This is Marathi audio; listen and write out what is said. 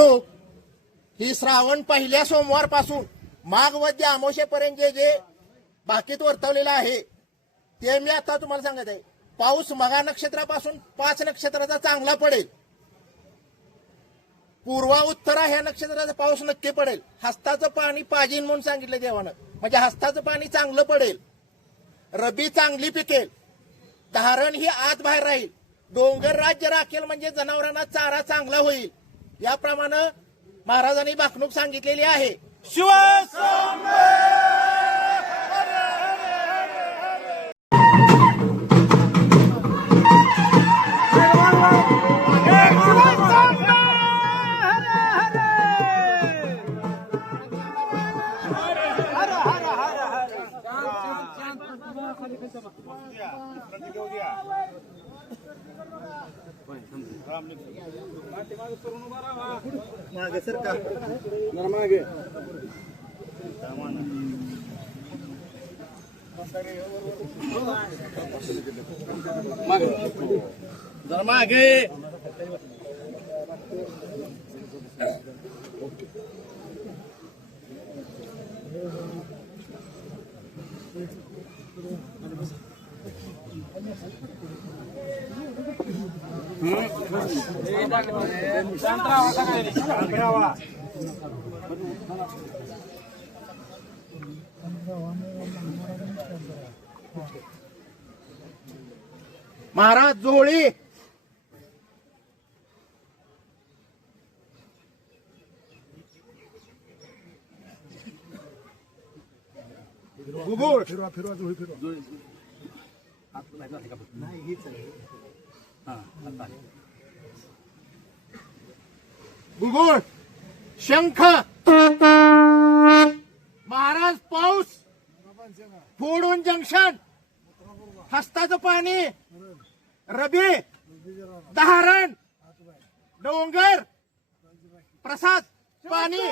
ही श्रावण पहिल्या सोमवारपासून माघ वद्य अमावशेपर्यंत जे जे बाकीत वर्तवलेलं आहे ते मी आता तुम्हाला सांगत आहे. पाऊस मगा नक्षत्रापासून पाच नक्षत्राचा चांगला पडेल. पूर्वा उत्तरा ह्या नक्षत्राचा पाऊस नक्की पडेल. हस्ताचं पाणी पाजीन म्हणून सांगितलं देवानं. म्हणजे हस्ताचं पाणी चांगलं पडेल. रबी चांगली पिकेल. धारण ही आत बाहेर राहील. डोंगर राज्य राखेल म्हणजे जनावरांना चारा चांगला होईल. याप्रमाणे महाराजांनी बाखणूक सांगितलेली आहे. जरा मागे महाराज जोळी. फिरवा फिरवा जोळी फिरवा. गुगुळ शंख महाराज पाऊस फोडून जंक्शन हस्ताचं पाणी रबी दहारण डोंगर प्रसाद पाणी.